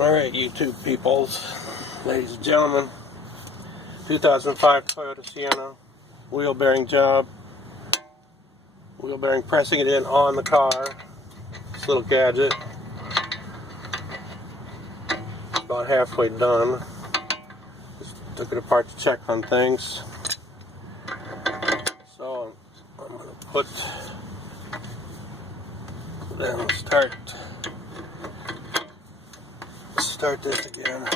Alright, YouTube peoples, ladies and gentlemen, 2005 Toyota Sienna, wheel bearing job, wheel bearing, pressing it in on the car, this little gadget, about halfway done, just took it apart to check on things, so I'm going to put, then start this again.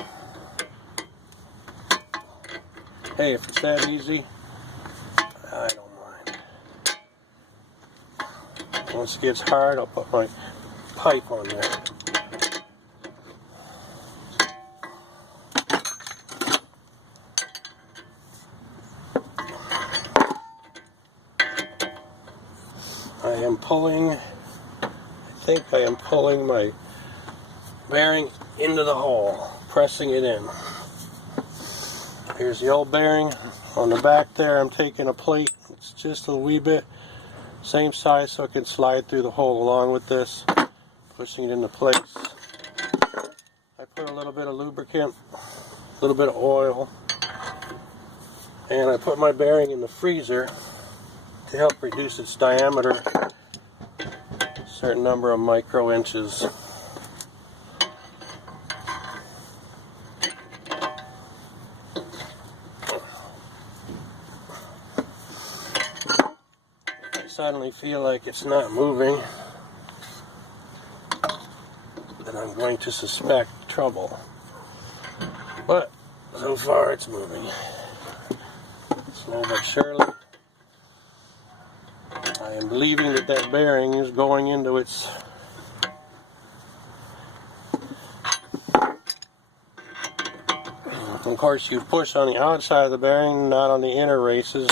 Hey, if it's that easy, I don't mind. Once it gets hard, I'll put my pipe on there. I think I am pulling my bearing into the hole, pressing it in. Here's the old bearing. On the back there, I'm taking a plate. It's just a wee bit, same size, so it can slide through the hole along with this, pushing it into place. I put a little bit of lubricant, a little bit of oil, and I put my bearing in the freezer to help reduce its diameter a certain number of micro inches. Suddenly feel like it's not moving, then I'm going to suspect trouble. But so far it's moving. Slow but surely. I am believing that that bearing is going into its of course you push on the outside of the bearing, not on the inner races.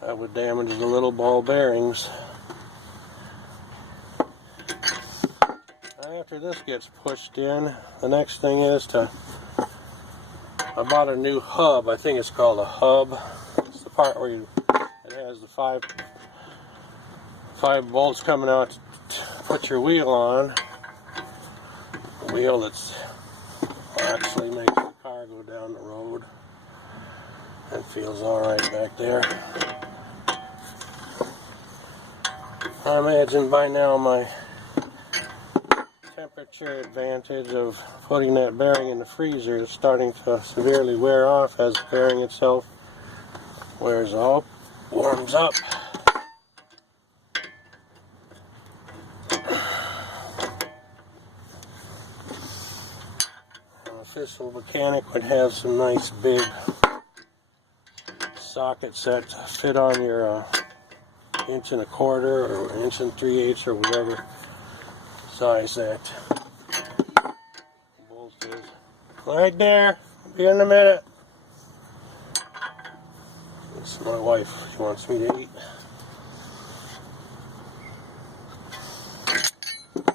That would damage the little ball bearings. After this gets pushed in, the next thing is I bought a new hub. I think it's called a hub. It's the part where it has the five bolts coming out to put your wheel on. A wheel that's actually makes the car go down the road. That feels alright back there. I imagine by now my temperature advantage of putting that bearing in the freezer is starting to severely wear off as the bearing itself warms up. An official mechanic would have some nice big sockets that fit on your 1 1/4 inch or 1 3/8 or whatever size that bolt is. Right there. Be in a minute. This is my wife. She wants me to eat.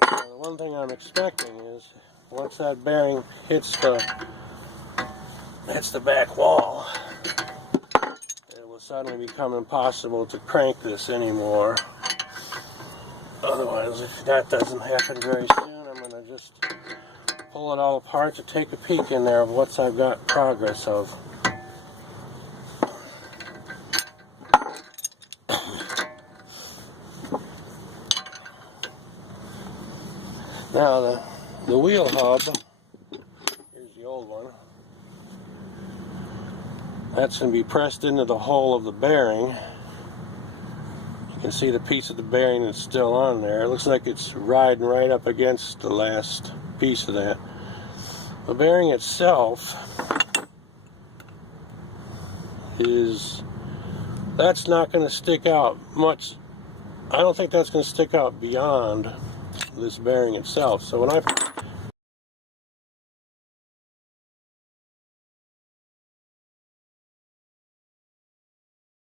Now, the one thing I'm expecting is once that bearing hits the back wall, suddenly become impossible to crank this anymore. Otherwise, if that doesn't happen very soon, I'm going to just pull it all apart to take a peek in there of what I've got progress of. Now the wheel hub, here's the old one. That's going to be pressed into the hole of the bearing. You can see the piece of the bearing that's still on there. It looks like it's riding right up against the last piece of that. The bearing itself that's not going to stick out much. I don't think that's going to stick out beyond this bearing itself. So when I